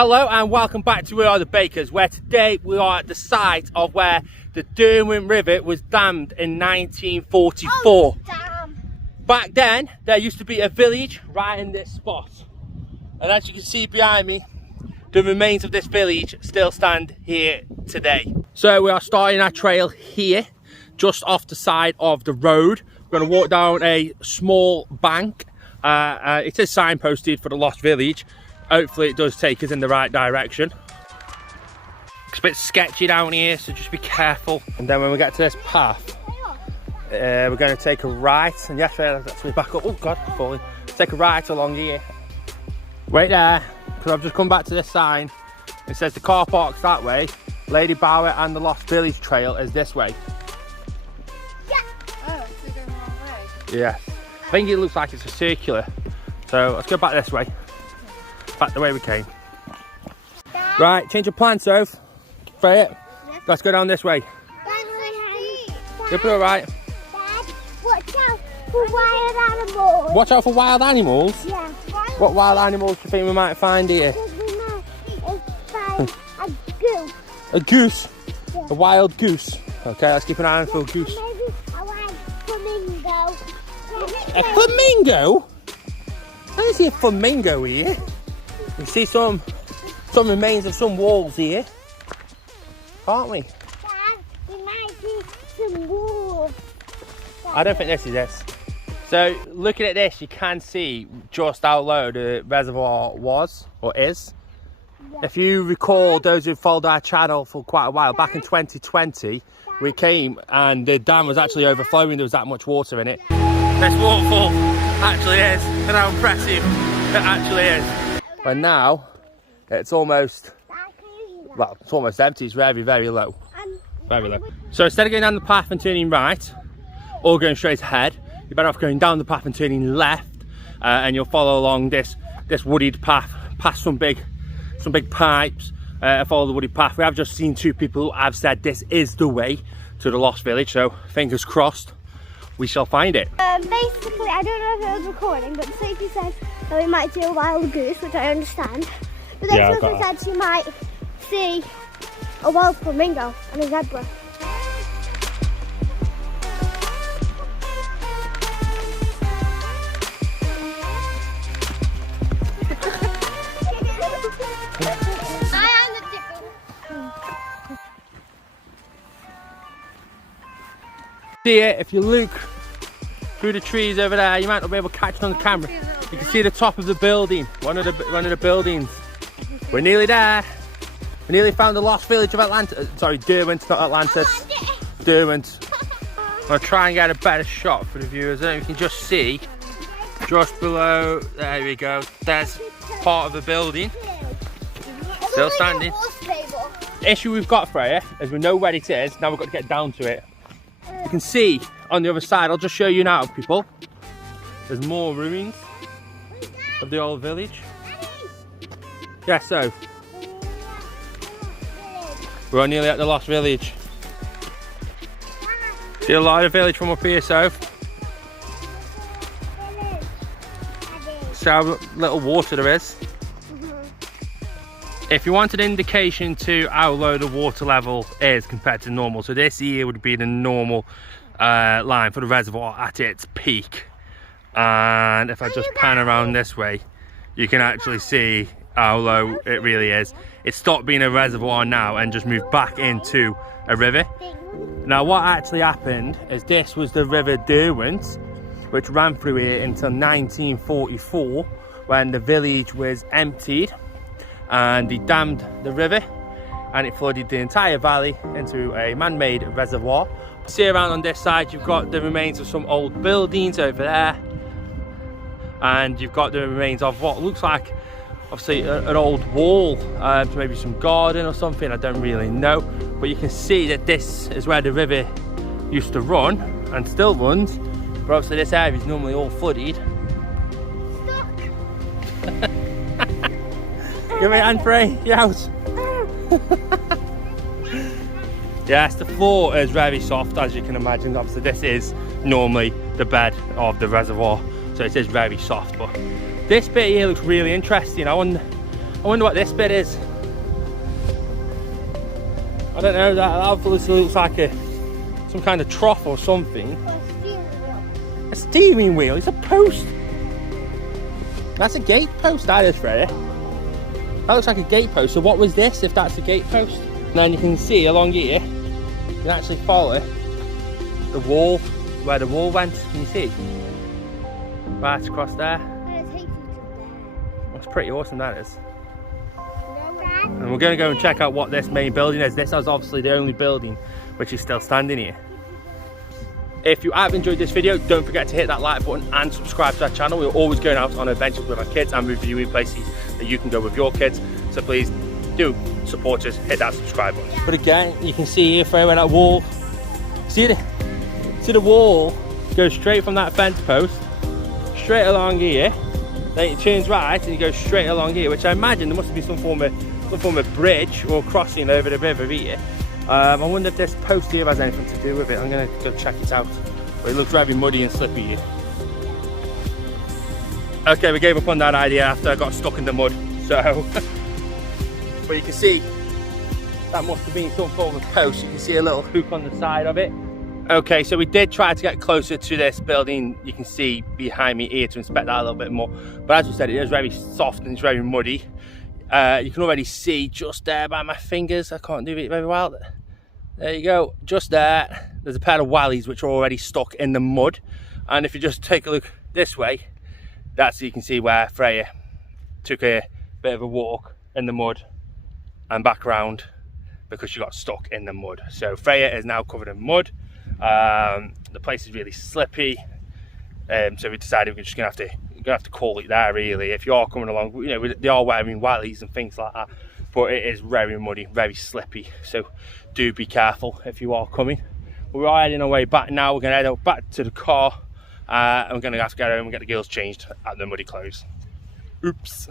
Hello and welcome back to We Are The Bakers, where today we are at the site of where the Derwent River was dammed in 1944. Oh, damn. Back then, there used to be a village right in this spot. And as you can see behind me, the remains of this village still stand here today. So we are starting our trail here, just off the side of the road. We're going to walk down a small bank. It is signposted for the Lost Village. Hopefully it does take us in the right direction. It's a bit sketchy down here, so just be careful. And then when we get to this path, we're going to take a right. And yes, let's actually back up. Oh God, I'm falling. Take a right along here. Wait there, because I've just come back to this sign. It says the car park's that way. Ladybower and the Lost Village trail is this way. Yeah. Oh, so going the wrong way. Yeah. I think it looks like it's a circular. So let's go back this way. Back the way we came. Dad. Right, change of plan, Soph. Freya, Yes. let's go down this way. You'll be alright. Dad, watch out for wild animals. Watch out for wild animals. Yeah. What wild animals do you think we might find here? Because we might find a goose. A goose? Yeah. A wild goose. Okay, let's keep an eye on for a goose. Maybe a wild flamingo. A flamingo? I don't see a flamingo here. We see some remains of some walls here, can't we? Dad, we might see some wolves. I don't think this is this. So looking at this, you can see just how low the reservoir was or is. Yeah. If you recall, those who followed our channel for quite a while, back in 2020, we came and the dam was actually overflowing. There was that much water in it. This waterfall actually is, and how impressive it actually is. And now it's almost, well, it's almost empty. It's very, very low. Very low. So instead of going down the path and turning right, or going straight ahead, you're better off going down the path and turning left, and you'll follow along this wooded path, past some big pipes, follow the wooded path. We have just seen two people who have said this is the way to the Lost Village, so fingers crossed, we shall find it. Basically, I don't know if it was recording, but Sophie said that we might do a wild goose, which I understand. But then Yeah, she also said she might see a wild flamingo and a zebra. See it, if you look through the trees over there, you might not be able to catch it on the camera. You can see the top of the building, one of the buildings. We're nearly there. We nearly found the Lost Village of Atlantis. Sorry, Derwent, not Atlantis. Derwent. I'm gonna try and get a better shot for the viewers. I don't know if you can just see, just below, there we go. There's part of the building, still standing. The issue we've got, Freya, is we know where it is, now we've got to get down to it. You can see on the other side, I'll just show you now, people. There's more ruins of the old village. Yeah, so we're nearly at the Lost Village. See a lot of village from up here, so. See how little water there is. If you want an indication to how low the water level is compared to normal, so this here would be the normal line for the reservoir at its peak. And if I just pan around this way, you can actually see how low it really is. It stopped being a reservoir now and just moved back into a river. Now what actually happened is this was the River Derwent, which ran through here until 1944, when the village was emptied and they dammed the river and it flooded the entire valley into a man-made reservoir. See around on this side, you've got the remains of some old buildings over there, and you've got the remains of what looks like obviously an old wall, maybe some garden or something, I don't really know, but you can see that this is where the river used to run and still runs, but obviously this area is normally all flooded. Give me a hand, Frey. You're out. Yes, the floor is very soft, as you can imagine. Obviously, this is normally the bed of the reservoir, so it is very soft. But this bit here looks really interesting. I I wonder what this bit is. I don't know, that obviously looks like some kind of trough or something. A steering wheel, it's a post. That's a gate post, that is, Freya. That looks like a gate post. So what was this, if that's a gate post? And then you can see along here, you can actually follow the wall, where the wall went. Can you see? Right across there. That's pretty awesome, that is. And we're going to go and check out what this main building is. This is obviously the only building which is still standing here. If you have enjoyed this video, don't forget to hit that like button and subscribe to our channel. We're always going out on adventures with our kids and reviewing places that you can go with your kids. So please do support us, hit that subscribe button. But again, you can see here, where that wall, see the wall goes straight from that fence post, straight along here. Then it turns right and you go straight along here, which I imagine there must be some form of bridge or crossing over the river here. I wonder if this post here has anything to do with it. I'm going to go check it out. But it looks very muddy and slippy here. Okay, we gave up on that idea after I got stuck in the mud. So, but you can see that must have been some form of post. You can see a little hook on the side of it. Okay, so we did try to get closer to this building. You can see behind me here to inspect that a little bit more. But as we said, it is very soft and it's very muddy. You can already see just there by my fingers. I can't do it very well. There you go, just there. There's a pair of wallies which are already stuck in the mud. And if you just take a look this way, that's, you can see where Freya took a bit of a walk in the mud and back around because she got stuck in the mud. So Freya is now covered in mud. The place is really slippy. So we decided we're just gonna have to call it there really. If you are coming along, you know, they are wearing wellies and things like that, but it is very muddy, very slippy, so do be careful if you are coming. We're heading our way back now. We're gonna head out back to the car, and we're gonna have to get home and get the girls changed at the muddy clothes. Oops.